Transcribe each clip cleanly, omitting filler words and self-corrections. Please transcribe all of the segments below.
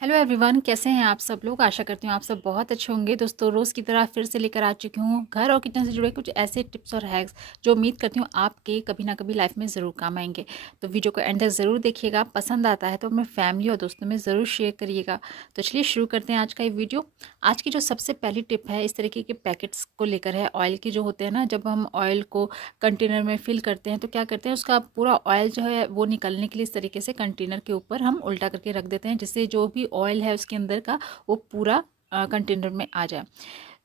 Hello everyone, कैसे हैं आप सब लोग। आशा करती हूँ आप सब बहुत अच्छे होंगे। दोस्तों, रोज़ की तरह फिर से लेकर आ चुकी हूँ घर और किचन से जुड़े कुछ ऐसे टिप्स और हैक्स जो उम्मीद करती हूँ आपके कभी ना कभी लाइफ में ज़रूर काम आएंगे। तो वीडियो को एंड तक ज़रूर देखिएगा। पसंद आता है तो अपने फैमिली और दोस्तों में ज़रूर शेयर करिएगा। तो चलिए शुरू करते हैं आज का ये वीडियो। आज की जो सबसे पहली टिप है इस तरीके के पैकेट्स को लेकर है। ऑयल के जो होते हैं ना, जब हम ऑयल को कंटेनर में फिल करते हैं तो क्या करते हैं, उसका पूरा ऑयल जो है वो निकलने के लिए इस तरीके से कंटेनर के ऊपर हम उल्टा करके रख देते हैं, जिससे जो भी ऑयल है उसके अंदर का वो पूरा कंटेनर में आ जाए।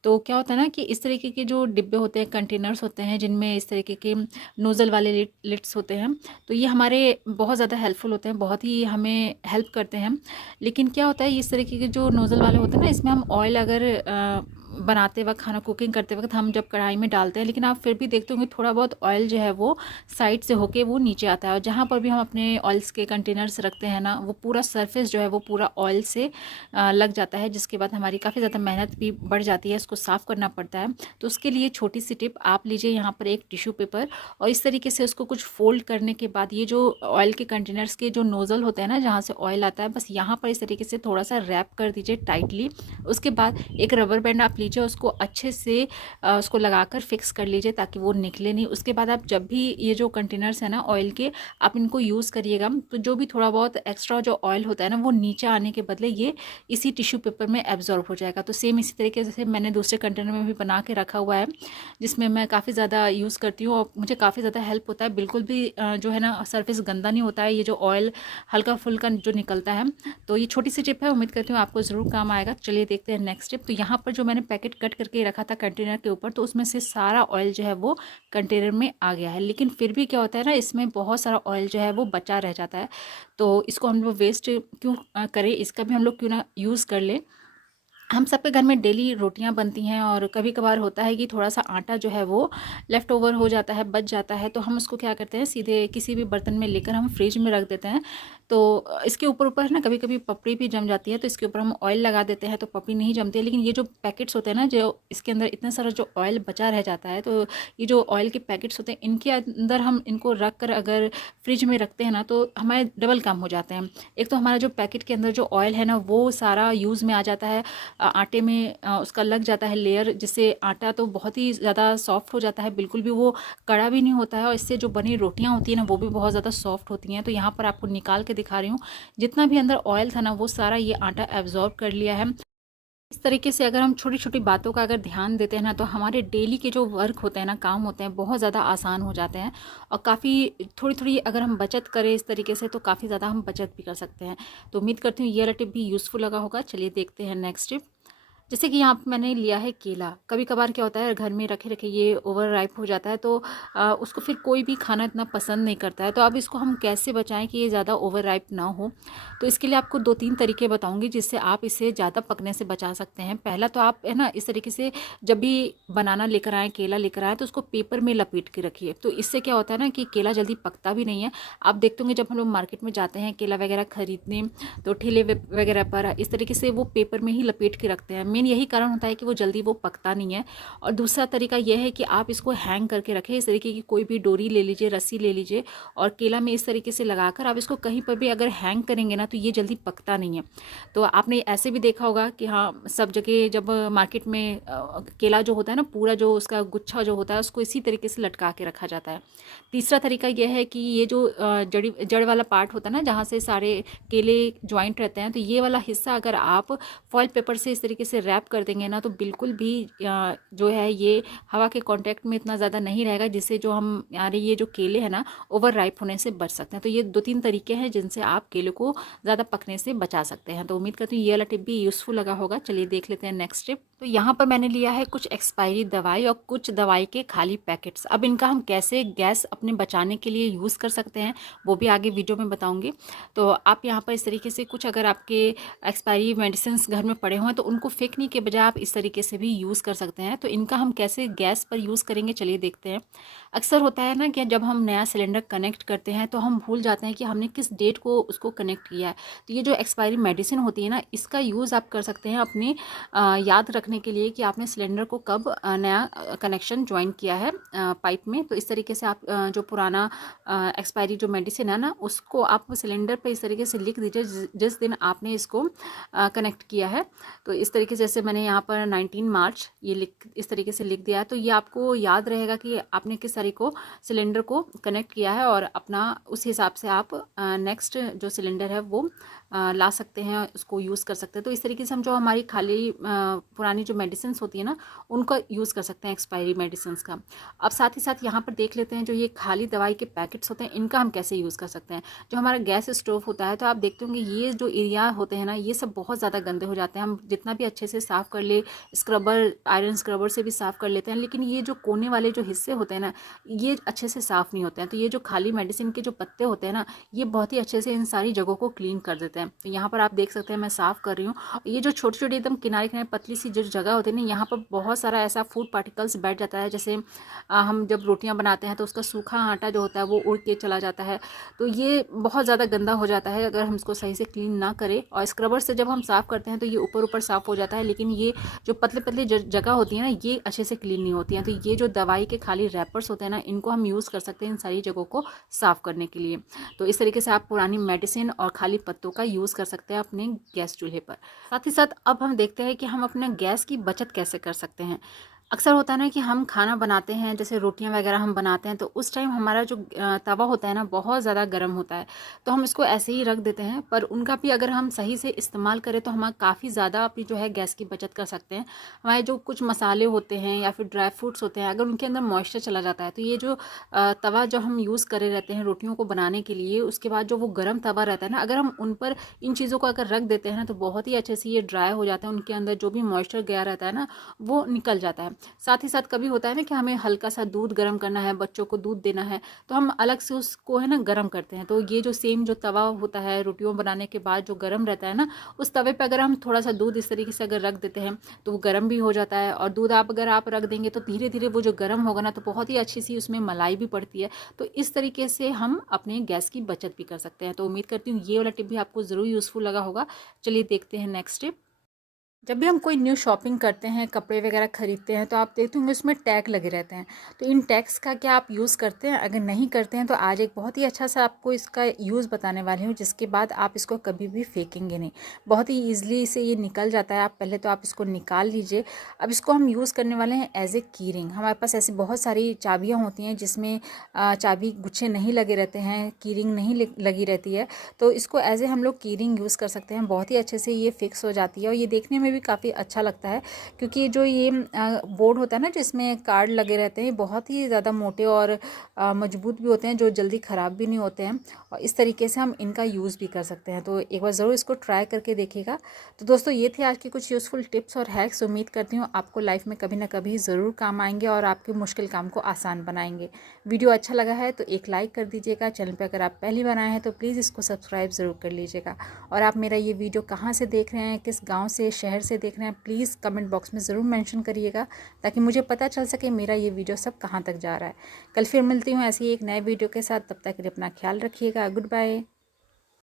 तो क्या होता है ना कि इस तरीके के जो डिब्बे होते हैं, कंटेनर्स होते हैं जिनमें इस तरीके के नोज़ल वाले लिड्स होते हैं, तो ये हमारे बहुत ज़्यादा हेल्पफुल होते हैं, बहुत ही हमें हेल्प करते हैं। लेकिन क्या होता है, इस तरीके के जो नोज़ल वाले होते हैं ना, इसमें हम ऑयल अगर बनाते वक्त, खाना कुकिंग करते वक्त हम जब कढ़ाई में डालते हैं, लेकिन आप फिर भी देखते होंगे थोड़ा बहुत ऑयल जो है वो साइड से होके वो नीचे आता है। और जहाँ पर भी हम अपने ऑयल्स के कंटेनर्स रखते हैं ना, वो पूरा सरफेस जो है वो पूरा ऑयल से लग जाता है, जिसके बाद हमारी काफ़ी ज़्यादा मेहनत भी बढ़ जाती है, इसको साफ़ करना पड़ता है। तो उसके लिए छोटी सी टिप आप लीजिए यहाँ पर एक टिश्यू पेपर, और इस तरीके से उसको कुछ फोल्ड करने के बाद ये जो ऑयल के कंटेनर्स के जो नोज़ल होते हैं ना, जहाँ से ऑयल आता है, बस यहाँ पर इस तरीके से थोड़ा सा रैप कर दीजिए टाइटली। उसके बाद एक रबर बैंड आप लीजिए, उसको अच्छे से उसको लगाकर फिक्स कर लीजिए ताकि वो निकले नहीं। उसके बाद आप जब भी ये जो कंटेनर्स है ना ऑयल के, आप इनको यूज़ करिएगा, तो जो भी थोड़ा बहुत एक्स्ट्रा जो ऑयल होता है ना, वो नीचे आने के बदले ये इसी टिश्यू पेपर में एब्जॉर्ब हो जाएगा। तो सेम इसी तरीके से मैंने दूसरे कंटेनर में भी बना के रखा हुआ है, जिसमें मैं काफ़ी ज़्यादा यूज़ करती हूँ और मुझे काफ़ी ज़्यादा हेल्प होता है। बिल्कुल भी जो है ना सरफेस गंदा नहीं होता है, ये जो ऑयल हल्का फुल्का जो निकलता है। तो ये छोटी सी टिप है, उम्मीद करती हूँ आपको ज़रूर काम आएगा। चलिए देखते हैं नेक्स्ट टिप। तो यहाँ पर जो मैंने पैकेट कट करके रखा था कंटेनर के ऊपर, तो उसमें से सारा ऑयल जो है वो कंटेनर में आ गया है, लेकिन फिर भी क्या होता है ना, इसमें बहुत सारा ऑयल जो है वो बचा रह जाता है। तो इसको हम लोग वेस्ट क्यों करें, इसका भी हम लोग क्यों ना यूज़ कर लें। हम सबके घर में डेली रोटियां बनती हैं, और कभी कभार होता है कि थोड़ा सा आटा जो है वो लेफ़्ट ओवर हो जाता है, बच जाता है, तो हम उसको क्या करते हैं, सीधे किसी भी बर्तन में लेकर हम फ्रिज में रख देते हैं। तो इसके ऊपर ऊपर ना कभी कभी पपड़ी भी जम जाती है, तो इसके ऊपर हम ऑयल लगा देते हैं तो पपड़ी नहीं जमती है। लेकिन ये जो पैकेट्स होते हैं ना, जो इसके अंदर इतना सारा जो ऑयल बचा रह जाता है, तो ये जो ऑयल के पैकेट्स होते हैं इनके अंदर हम इनको रख कर अगर फ्रिज में रखते हैं ना, तो हमारे डबल काम हो जाते हैं। एक तो हमारा जो पैकेट के अंदर जो ऑयल है ना वो सारा यूज़ में आ जाता है, आटे में उसका लग जाता है लेयर, जिससे आटा तो बहुत ही ज़्यादा सॉफ्ट हो जाता है, बिल्कुल भी वो कड़ा भी नहीं होता है, और इससे जो बनी रोटियां होती हैं ना वो भी बहुत ज़्यादा सॉफ्ट होती हैं। तो यहाँ पर आपको निकाल के दिखा रही हूँ, जितना भी अंदर ऑयल था ना वो सारा ये आटा एब्जॉर्ब कर लिया है। इस तरीके से अगर हम छोटी छोटी बातों का अगर ध्यान देते हैं ना, तो हमारे डेली के जो वर्क होते हैं ना, काम होते हैं, बहुत ज़्यादा आसान हो जाते हैं। और काफ़ी थोड़ी थोड़ी अगर हम बचत करें इस तरीके से, तो काफ़ी ज़्यादा हम बचत भी कर सकते हैं। तो उम्मीद करती हूँ ये वाला टिप भी यूज़फुल लगा होगा। चलिए देखते हैं नेक्स्ट टिप। जैसे कि यहाँ पे मैंने लिया है केला। कभी कभार क्या होता है, घर में रखे रखे ये ओवर राइप हो जाता है, तो उसको फिर कोई भी खाना इतना पसंद नहीं करता है। तो अब इसको हम कैसे बचाएं कि ये ज़्यादा ओवर राइप ना हो। तो इसके लिए आपको दो तीन तरीके बताऊंगी जिससे आप इसे ज़्यादा पकने से बचा सकते हैं। पहला तो आप है ना, इस तरीके से जब भी बनाना लेकर आएँ, केला लेकर आएँ, तो उसको पेपर में लपेट के रखिए। तो इससे क्या होता है ना कि केला जल्दी पकता भी नहीं है। आप देखते होंगे जब हम लोग मार्केट में जाते हैं केला वगैरह खरीदने, तो ठेले वगैरह पर इस तरीके से वो पेपर में ही लपेट के रखते हैं। मेन यही कारण होता है कि वो जल्दी वो पकता नहीं है। और दूसरा तरीका यह है कि आप इसको हैंग करके रखें। इस तरीके की कोई भी डोरी ले लीजिए, रस्सी ले लीजिए, और केला में इस तरीके से लगाकर आप इसको कहीं पर भी अगर हैंग करेंगे ना, तो ये जल्दी पकता नहीं है। तो आपने ऐसे भी देखा होगा कि हाँ, सब जगह जब मार्केट में केला जो होता है ना, पूरा जो उसका गुच्छा जो होता है उसको इसी तरीके से लटका के रखा जाता है। तीसरा तरीका यह है कि ये जो जड़ वाला पार्ट होता है ना, जहाँ से सारे केले ज्वाइंट रहते हैं, तो ये वाला हिस्सा अगर आप फॉइल पेपर से इस तरीके से रैप कर देंगे ना, तो बिल्कुल भी जो है ये हवा के कांटेक्ट में इतना ज़्यादा नहीं रहेगा, जिससे जो हम यानी ये जो केले हैं ना ओवर राइप होने से बच सकते हैं। तो ये दो तीन तरीके हैं जिनसे आप केले को ज़्यादा पकने से बचा सकते हैं। तो उम्मीद करती हूँ ये वाला टिप भी यूज़फुल लगा होगा। चलिए देख लेते हैं नेक्स्ट टिप। तो यहाँ पर मैंने लिया है कुछ एक्सपायरी दवाई और कुछ दवाई के खाली पैकेट्स। अब इनका हम कैसे गैस अपने बचाने के लिए यूज़ कर सकते हैं वो भी आगे वीडियो में बताऊँगी। तो आप यहाँ पर इस तरीके से कुछ अगर आपके एक्सपायरी मेडिसिन घर में पड़े हुए तो उनको फेंकने के बजाय आप इस तरीके से भी यूज़ कर सकते हैं। तो इनका हम कैसे गैस पर यूज़ करेंगे, चलिए देखते हैं। अक्सर होता है ना कि जब हम नया सिलेंडर कनेक्ट करते हैं तो हम भूल जाते हैं कि हमने किस डेट को उसको कनेक्ट किया है। तो ये जो एक्सपायरी मेडिसिन होती है ना, इसका यूज़ आप कर सकते हैं अपने याद रखने के लिए कि आपने सिलेंडर को कब नया कनेक्शन ज्वाइन किया है पाइप में। तो इस तरीके से आप जो पुराना एक्सपायरी जो मेडिसिन है ना, उसको आप सिलेंडर पर इस तरीके से लिख दीजिए जिस दिन आपने इसको कनेक्ट किया है। तो इस तरीके से, जैसे मैंने यहाँ पर 19 मार्च ये इस तरीके से लिख दिया है, तो ये आपको याद रहेगा कि आपने किस तारीख को सिलेंडर को कनेक्ट किया है और अपना उस हिसाब से आप नेक्स्ट जो सिलेंडर है वो ला सकते हैं, उसको यूज़ कर सकते हैं। तो इस तरीके से हम जो हमारी खाली पुरानी जो मेडिसिन होती है ना, उनका यूज़ कर सकते हैं, एक्सपायरी मेडिसिन का। अब साथ ही साथ यहाँ पर देख लेते हैं जो ये खाली दवाई के पैकेट्स होते हैं, इनका हम कैसे यूज़ कर सकते हैं। जो हमारा गैस स्टोव होता है, तो आप देखते होंगे ये जो एरिया होते हैं ना, ये सब बहुत ज़्यादा गंदे हो जाते हैं। हम जितना भी अच्छे से साफ़ कर ले, स्क्रबर, आयरन स्क्रबर से भी साफ़ कर लेते हैं, लेकिन ये जो कोने वाले जो हिस्से होते हैं ना, ये अच्छे से साफ़ नहीं होते हैं। तो ये जो खाली मेडिसिन के जो पत्ते होते हैं ना, ये बहुत ही अच्छे से इन सारी जगहों को क्लीन कर देते हैं। तो यहाँ पर आप देख सकते हैं मैं साफ़ कर रही हूँ। ये जो छोटी छोटी एकदम किनारे किनारे पतली सी जो जगह होती है ना, यहाँ पर बहुत सारा ऐसा फूड पार्टिकल्स बैठ जाता है। जैसे हम जब रोटियाँ बनाते हैं तो उसका सूखा आटा जो होता है वो उड़ के चला जाता है। तो ये बहुत ज़्यादा गंदा हो जाता है अगर हम इसको सही से क्लीन ना करें। और स्क्रबर से जब हम साफ़ करते हैं तो ये ऊपर ऊपर साफ़ हो जाता है, लेकिन ये जो पतले पतले जगह होती है ना, ये अच्छे से क्लीन नहीं होती हैं। तो ये जो दवाई के खाली रैपर्स होते हैं ना, इनको हम यूज़ कर सकते हैं इन सारी जगहों को साफ़ करने के लिए। तो इस तरीके से आप पुरानी मेडिसिन और खाली पत्तों का यूज़ कर सकते हैं अपने गैस चूल्हे पर। साथ ही साथ अब हम देखते हैं कि हम अपने गैस की बचत कैसे कर सकते हैं। अक्सर होता है ना कि हम खाना बनाते हैं, जैसे रोटियां वगैरह हम बनाते हैं, तो उस टाइम हमारा जो तवा होता है ना, बहुत ज़्यादा गर्म होता है। तो हम इसको ऐसे ही रख देते हैं, पर उनका भी अगर हम सही से इस्तेमाल करें तो हम काफ़ी ज़्यादा अपनी जो है गैस की बचत कर सकते हैं। हमारे जो कुछ मसाले होते हैं या फिर ड्राई फ्रूट्स होते हैं, अगर उनके अंदर मॉइस्चर चला जाता है, तो ये जो तवा जो हम यूज़ करे रहते हैं रोटियों को बनाने के लिए, उसके बाद जो वो गर्म तवा रहता है ना, अगर हम उन पर इन चीज़ों को अगर रख देते हैं ना, तो बहुत ही अच्छे से ये ड्राई हो जाता है। उनके अंदर जो भी मॉइस्चर गया रहता है ना, वो निकल जाता है। साथ ही साथ कभी होता है ना कि हमें हल्का सा दूध गर्म करना है, बच्चों को दूध देना है, तो हम अलग से उसको है ना गर्म करते हैं। तो ये जो सेम जो तवा होता है रोटियों बनाने के बाद जो गर्म रहता है ना, उस तवे पे अगर हम थोड़ा सा दूध इस तरीके से अगर रख देते हैं तो वो गर्म भी हो जाता है। और दूध अगर आप रख देंगे तो धीरे धीरे वो जो गर्म होगा ना, तो बहुत ही अच्छी सी उसमें मलाई भी पड़ती है। तो इस तरीके से हम अपने गैस की बचत भी कर सकते हैं। तो उम्मीद करती हूँ ये वाला टिप भी आपको ज़रूर यूज़फुल लगा होगा। चलिए देखते हैं नेक्स्ट टिप। जब भी हम कोई न्यू शॉपिंग करते हैं, कपड़े वगैरह खरीदते हैं, तो आप देखते होंगे उसमें टैग लगे रहते हैं। तो इन टैग्स का क्या आप यूज़ करते हैं? अगर नहीं करते हैं तो आज एक बहुत ही अच्छा सा आपको इसका यूज़ बताने वाली हूँ, जिसके बाद आप इसको कभी भी फेंकेंगे नहीं। बहुत ही ईज़िली से ये निकल जाता है। आप पहले तो आप इसको निकाल लीजिए। अब इसको हम यूज़ करने वाले हैं एज ए की रिंग। हमारे पास ऐसी बहुत सारी चाबियाँ होती हैं जिसमें चाबी गुच्छे नहीं लगे रहते हैं, की रिंग नहीं लगी रहती है। तो इसको एज ए हम लोग की रिंग यूज़ कर सकते हैं। बहुत ही अच्छे से ये फिक्स हो जाती है और ये देखने में भी काफ़ी अच्छा लगता है, क्योंकि जो ये बोर्ड होता है ना जिसमें कार्ड लगे रहते हैं, बहुत ही ज़्यादा मोटे और मजबूत भी होते हैं, जो जल्दी ख़राब भी नहीं होते हैं। और इस तरीके से हम इनका यूज़ भी कर सकते हैं। तो एक बार ज़रूर इसको ट्राई करके देखिएगा। तो दोस्तों ये थे आज की कुछ यूज़फुल टिप्स और हैक्स। उम्मीद करती हूँ आपको लाइफ में कभी ना कभी ज़रूर काम आएंगे और आपके मुश्किल काम को आसान बनाएंगे। वीडियो अच्छा लगा है तो एक लाइक कर दीजिएगा। चैनल पर अगर आप पहली बार आए हैं तो प्लीज़ इसको सब्सक्राइब ज़रूर कर लीजिएगा। और आप मेरा ये वीडियो कहाँ से देख रहे हैं, किस गाँव से, शहर से देख रहे हैं, प्लीज़ कमेंट बॉक्स में ज़रूर मेंशन करिएगा, ताकि मुझे पता चल सके मेरा ये वीडियो सब कहाँ तक जा रहा है। कल फिर मिलती हूँ ऐसी एक नए वीडियो के साथ। तब तक के लिए अपना ख्याल रखिएगा। Good bye.